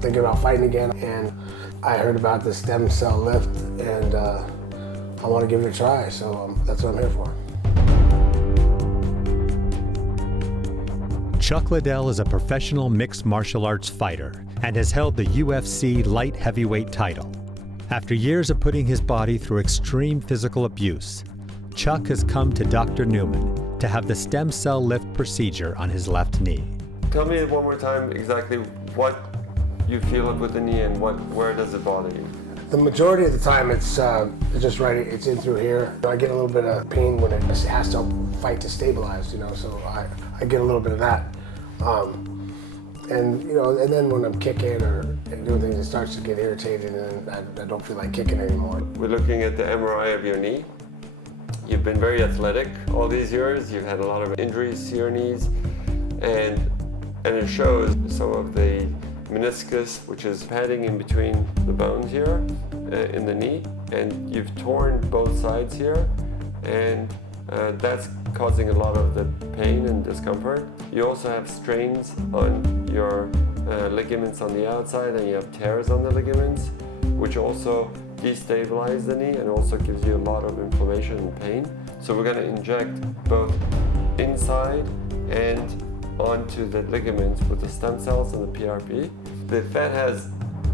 thinking about fighting again, and I heard about the stem cell lift, and I want to give it a try, so that's what I'm here for. Chuck Liddell is a professional mixed martial arts fighter and has held the UFC light heavyweight title. After years of putting his body through extreme physical abuse, Chuck has come to Dr. Newman to have the stem cell lift procedure on his left knee. Tell me one more time exactly what you feel with the knee and where does it bother you? The majority of the time it's just right, it's in through here. I get a little bit of pain when it has to fight to stabilize, so I get a little bit of that. And then when I'm kicking or doing things, it starts to get irritated and I don't feel like kicking anymore. We're looking at the MRI of your knee. You've been very athletic all these years. You've had a lot of injuries to your knees, and it shows some of the meniscus, which is padding in between the bones here in the knee, and you've torn both sides here, and that's causing a lot of the pain and discomfort. You also have strains on your ligaments on the outside, and you have tears on the ligaments, which also destabilize the knee and also gives you a lot of inflammation and pain. So we're going to inject both inside and onto the ligaments with the stem cells and the PRP. The fat has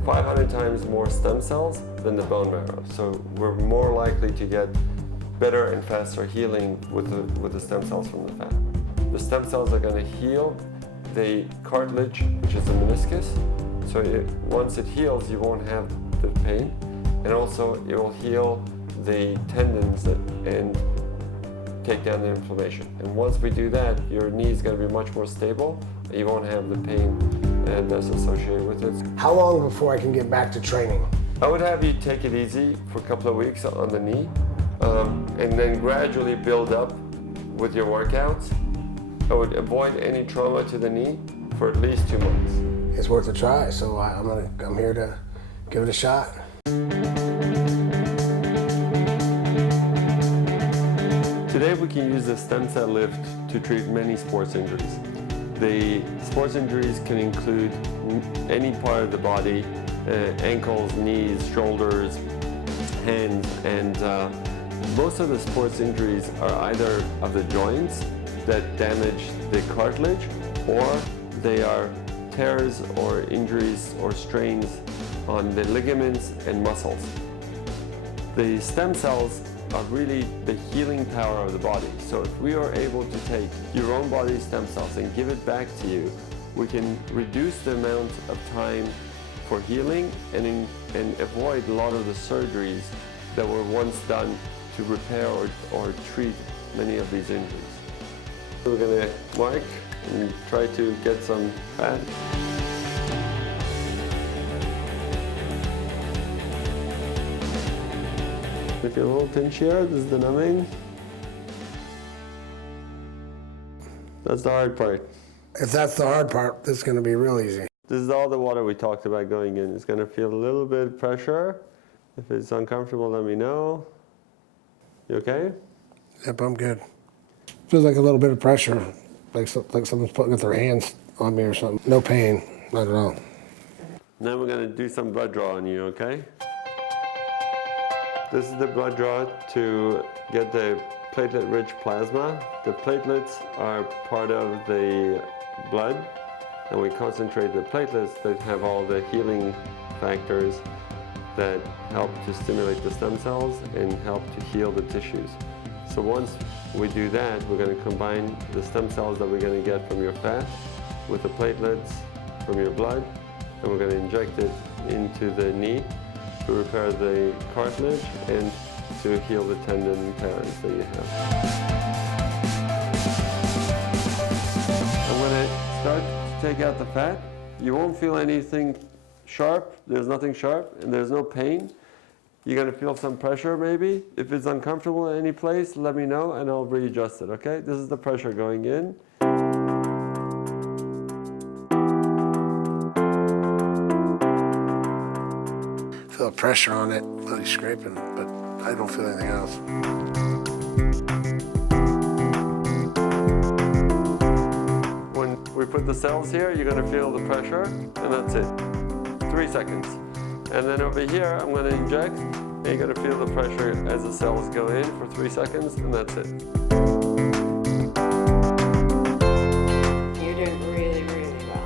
500 times more stem cells than the bone marrow, so we're more likely to get better and faster healing with the stem cells from the fat. The stem cells are going to heal the cartilage, which is the meniscus, so once it heals, you won't have the pain, and also it will heal the tendons and take down the inflammation. And once we do that, your knee is going to be much more stable, and you won't have the pain that's associated with it. How long before I can get back to training? I would have you take it easy for a couple of weeks on the knee, and then gradually build up with your workouts. I would avoid any trauma to the knee for at least 2 months. It's worth a try, so I'm here to give it a shot. Today we can use the stem cell lift to treat many sports injuries. The sports injuries can include any part of the body, ankles, knees, shoulders, hands, and most of the sports injuries are either of the joints that damage the cartilage, or they are tears or injuries or strains on the ligaments and muscles. The stem cells are really the healing power of the body. So if we are able to take your own body's stem cells and give it back to you, we can reduce the amount of time for healing and avoid a lot of the surgeries that were once done to repair or treat many of these injuries. We're going to mark and try to get some fat. If you're a little pinch here, this is the numbing. That's the hard part. If that's the hard part, this is going to be real easy. This is all the water we talked about going in. It's going to feel a little bit of pressure. If it's uncomfortable, let me know. You okay? Yep, I'm good. Feels like a little bit of pressure, like someone's putting their hands on me or something. No pain, not at all. Now we're going to do some blood draw on you, okay? This is the blood draw to get the platelet-rich plasma. The platelets are part of the blood, and we concentrate the platelets that have all the healing factors that help to stimulate the stem cells and help to heal the tissues. So once we do that, we're going to combine the stem cells that we're going to get from your fat with the platelets from your blood, and we're going to inject it into the knee to repair the cartilage and to heal the tendon tears that you have. I'm going to start to take out the fat. You won't feel anything sharp. There's nothing sharp and there's no pain. You're going to feel some pressure maybe. If it's uncomfortable in any place, let me know and I'll readjust it, okay? This is the pressure going in. Feel pressure on it, really scraping, but I don't feel anything else. When we put the cells here, you're going to feel the pressure, and that's it. 3 seconds. And then over here, I'm going to inject, and you're going to feel the pressure as the cells go in for 3 seconds, and that's it. You're doing really, really well.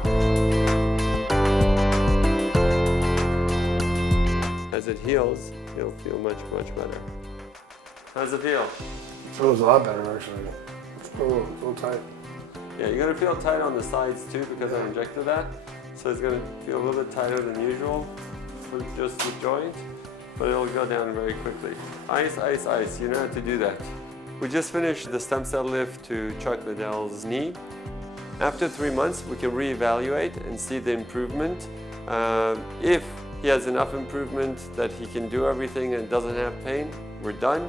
As it heals, you'll feel much, much better. How's it feel? It feels a lot better, actually. It's a little tight. Yeah, you're going to feel tight on the sides too because I injected that. So it's going to feel a little bit tighter than usual for just the joint, but it'll go down very quickly. Ice, ice, ice, you know how to do that. We just finished the stem cell lift to Chuck Liddell's knee. After 3 months, we can reevaluate and see the improvement. If he has enough improvement that he can do everything and doesn't have pain, we're done.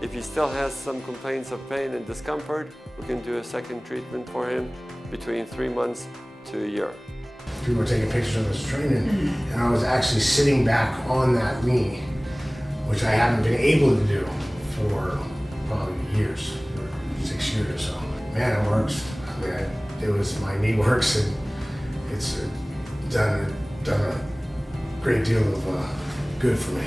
If he still has some complaints of pain and discomfort, we can do a second treatment for him between 3 months to a year. People were taking pictures of us training, and I was actually sitting back on that knee, which I haven't been able to do for probably years, 6 years or so. Man, it works. I mean, my knee works, and it's done a great deal of good for me.